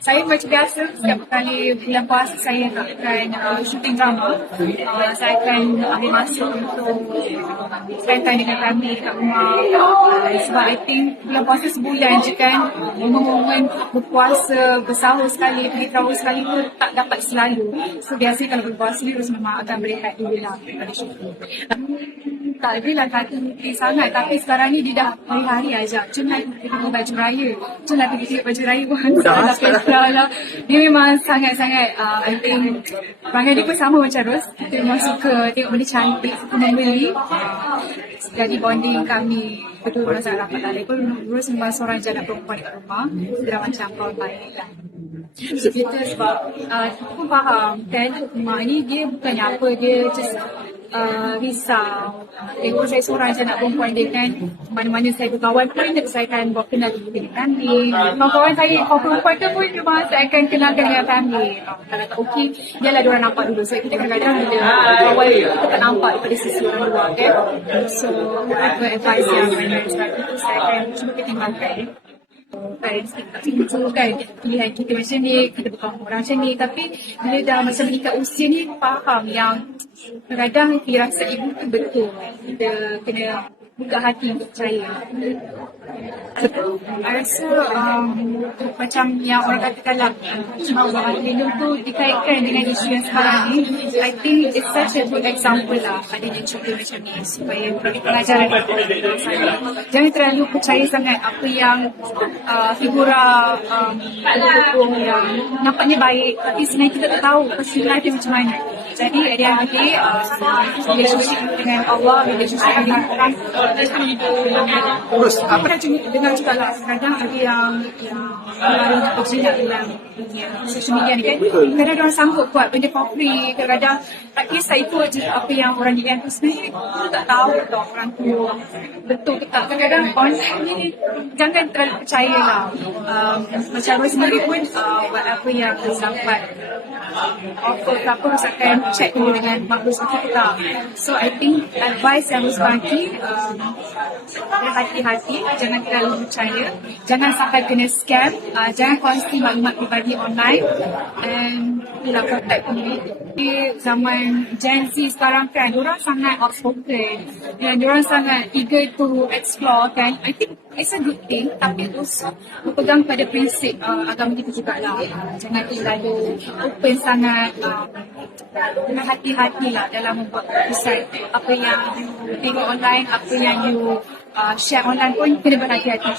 Saya macam biasa, setiap kali bulan puasa saya akan syuting drama. Saya akan ambil masa untuk spend time dengan family kat rumah. Sebab I think bulan puasa sebulan je kan, momen-momen berpuasa, bersahur sekali, pergi tarawih sekali pun tak dapat selalu. So biasanya kalau berpuasa ni terus memang akan berehat dulu lah pada syuting. Tak adalah kata mungkin sangat, tapi sekarang ni dia dah hari-hari aja. Jom lah kita pergi baju raya. Jom lah pergi baju raya pun hantar lah. Dia memang sangat-sangat, I think, perangai dia pun sama macam Ros. Kita memang suka tengok benda cantik, suka membeli. Jadi bonding kami berdua sangat rapat tali pun. Ros memang seorang janda perempuan kat rumah. Dia macam kawan baik lah. So kita sebab kita pun faham kan, mak ni dia bukannya apa, dia just risau. Tengok saya seorang je nak perempuan dia kan, mana-mana saya berkawan pun saya akan buat kenal dengan family. Kawan-kawan saya, kawan perempuan tu pun memang saya akan kenalkan dengan family. Kalau tak okey, biarlah diorang nampak dulu. So kita kadang-kadang bila kawan kita tak nampak daripada sisi orang luar kan. So aku advise yang mana sebab itu saya akan cuba pertimbangkan. Parents kita tak setuju kan pilihan kita macam ni, kita berkawan orang macam ni, tapi bila dah macam meningkat usia ni faham yang kadang-kadang firasat ibu tu betul, kita kena buka hati untuk percaya. I rasa macam yang orang katakan lah, Allah lindung tu dikaitkan dengan isu yang sekarang ni. I think it's such a good example lah adanya contoh macam ni supaya beri pengajaran kepada saya. Jangan terlalu percaya sangat apa yang figura pendukung yang nampaknya baik tapi sebenarnya kita tak tahu personal dia macam mana. Jadi at the end of the day, relationship dengan Allah, relationship dengan orang, terus apa dah cuma dengar juga lah, kadang ada yang baru nak berjinak dalam dunia social media ni kan, kadang-kadang orang sanggup buat benda popular, kadang-kadang tak kisah itu je apa yang orang dia tu sebenarnya kita tak tahu tau orang tu betul ke tak. Kadang-kadang online ni jangan terlalu percaya lah. Macam Roy sendiri pun apa yang dapat offer ke apa, Roy akan check dulu dengan bagus ke tak. So I think advice yang Roy bagi, berhati-hati, jangan terlalu percaya, jangan sampai kena scam, jangan kongsi maklumat pribadi online, and protect community. Di zaman Gen Z sekarang kan, diorang sangat outspoken dan diorang sangat eager to explore kan. I think it's a good thing, tapi also berpegang pada prinsip agama kita jugalah. Jangan terlalu open sangat, kena hati-hati lah dalam membuat keputusan. Apa yang you tengok online, apa yang you share online pun kena berhati-hati.